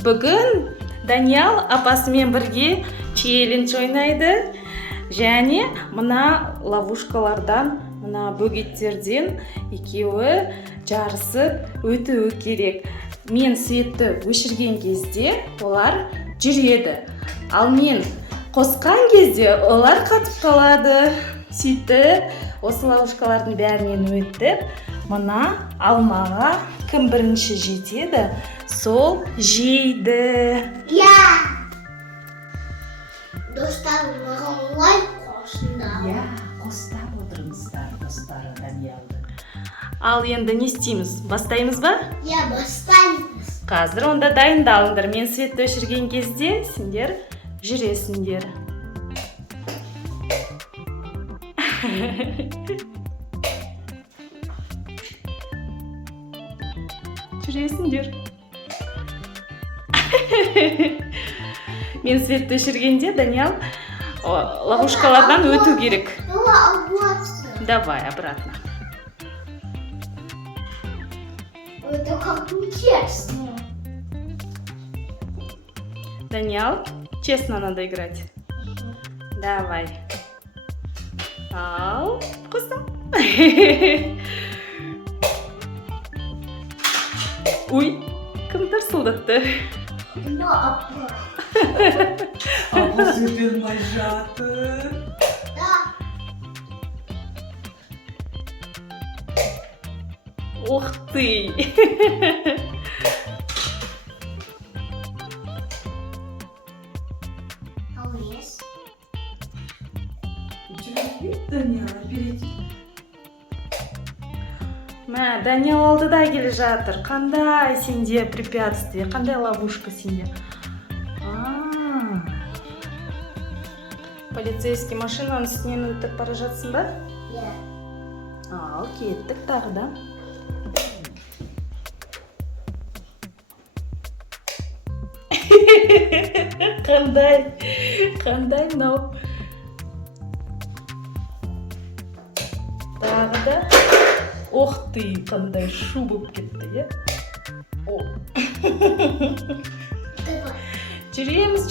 Бүгін Даниал апасымен бірге челлендж ойнайды. Және мына ловушкалардан, мына бөгеттерден екеуі жарысып өтуі керек. Мен светті өшірген кезде олар жүреді. Ал мен қосқан кезде олар қатып қалады. Сөйтіп, осы ловушкалардың бәрінен өтіп, мына алмаға кім бірінші жетеді, сол жейді. Достар, маған лайк қосыңдар. Қостап отырыңыздар, достары Даниалды. Ал енді не істейміз? Бастаймыз ба? Бастаймыз. Қазір онда дайындалыңдар. Мен светті өшірген кезде сендер жүресіңдер. Жүресіңдер. Мен светті өшіргенде Даниал ловушкалардан өту керек. Давай, обратно. Это как нечестно. Даниал, честно надо играть. Давай. Ал, вкусно. Ой, кім тарсылдатты? Апа. Апа сөйленмай жатыр. Да. Ух ты! Алес. Даниал, береді. Мә, Даниал алдыда келе жатыр. Қандай сенде препятствие, қандай ловушка сенде? Полицейский машинаның үстінен өтіп бара жатсың ба? Ал, кеттік тағы да. Қандай мынау? Тағы да. Ох ты, қандай шу болып кетті, О. Жүреміз.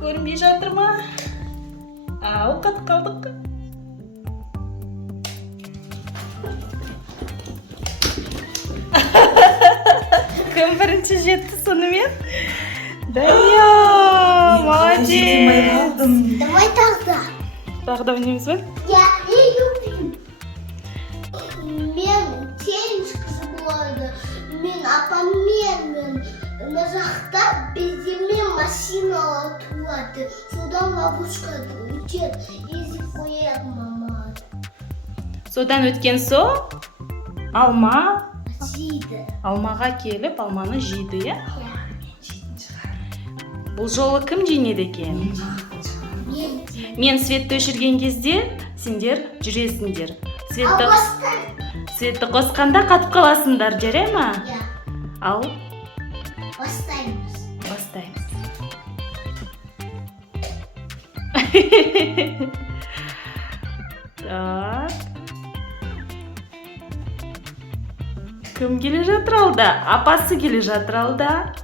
Көрінбей жатыр ма? Ау, қатып қалдық. Кім бірінші жетті сонымен? Даниал, молодец. Давай тогда. Тағы да ойнаймыз ба? Я люблю. Мен теннис қызы болады. Мен апаммен мына жақта бездеме машиналар тұрады. Содан ловушка өтеді. Езіп қояды мама. Содан өткен соң алма Жейді. алмаға келіп, алманы жейді, Бұл жолы кім жеңеді екен? Мен светті өшірген кезде сендер жүресіңдер. Светті қосқанда қатып қаласыңдар, жарай ма? Ал Бастаймыз. Так. Кім келе жатыр алда? Апасы келе жатыр алда.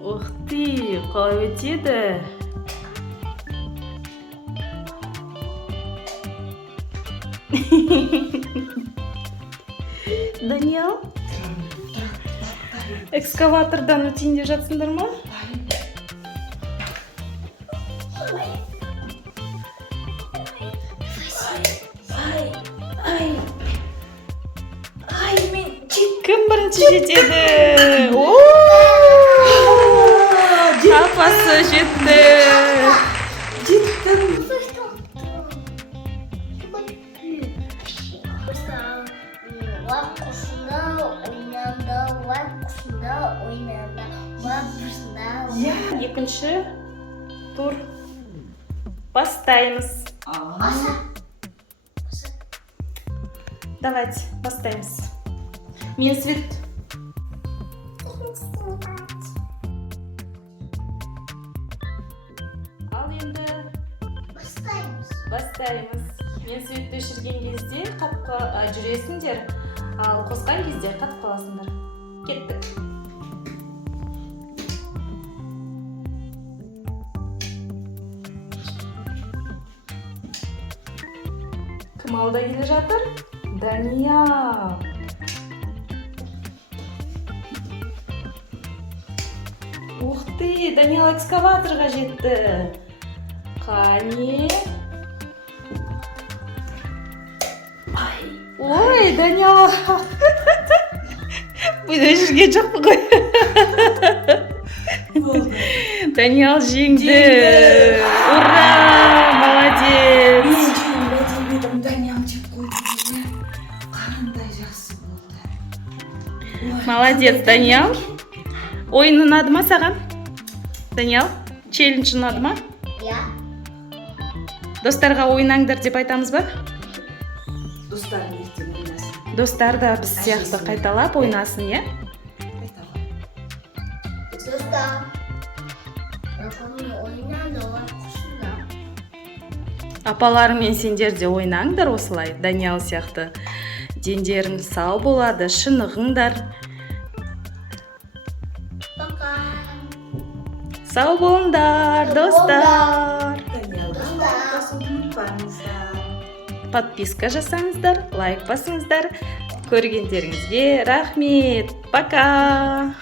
Ух ты, қалай өтеді? Даниал, экскаватордан өтейін деп жатсыңдар ма? Кім бірінші жетеді? Апасы жетті. Екінші тур бастаймыз. Давайте, бастаймыз. Мен свет. Ал енді Бастаймыз. бастаймыз. Мен светті өшірген кезде жүресіңдер, ал қосқан кезде қатып қаласыңдар. Кеттік. Кім алда келе жатыр? Даниял. Ух ты, Даниял экскаваторға жетті. Қане. Ой, Даниял. Бұл өшірген жоқпын ғой. Болды. Даниял жеңді. Ура, молодец. Мен жеңбедім, Даниял жеп қойды. Қандай жақсы болды. Молодец, Даниял. Ойын ұнады ма саған? Даниял, челлендж ұнады ма? Я? Достарға ойнаңдар деп айтамыз ба? Достарым ертең ойнасын. Достар да біз сияқты қайталап ойнасын, иә? Достар. Апаммен ойнады, олар құшында. Апаларың мен сендер де ойнаңдар осылай, Даниял сияқты. Дендерің сау болады, шынығыңдар. Пока. Сау болыңдар, достар. Даниялға лайк басуды ұмытпаңыздар. Подписка жасаңыздар, лайк басыңыздар. Көргендеріңізге рахмет. Пока.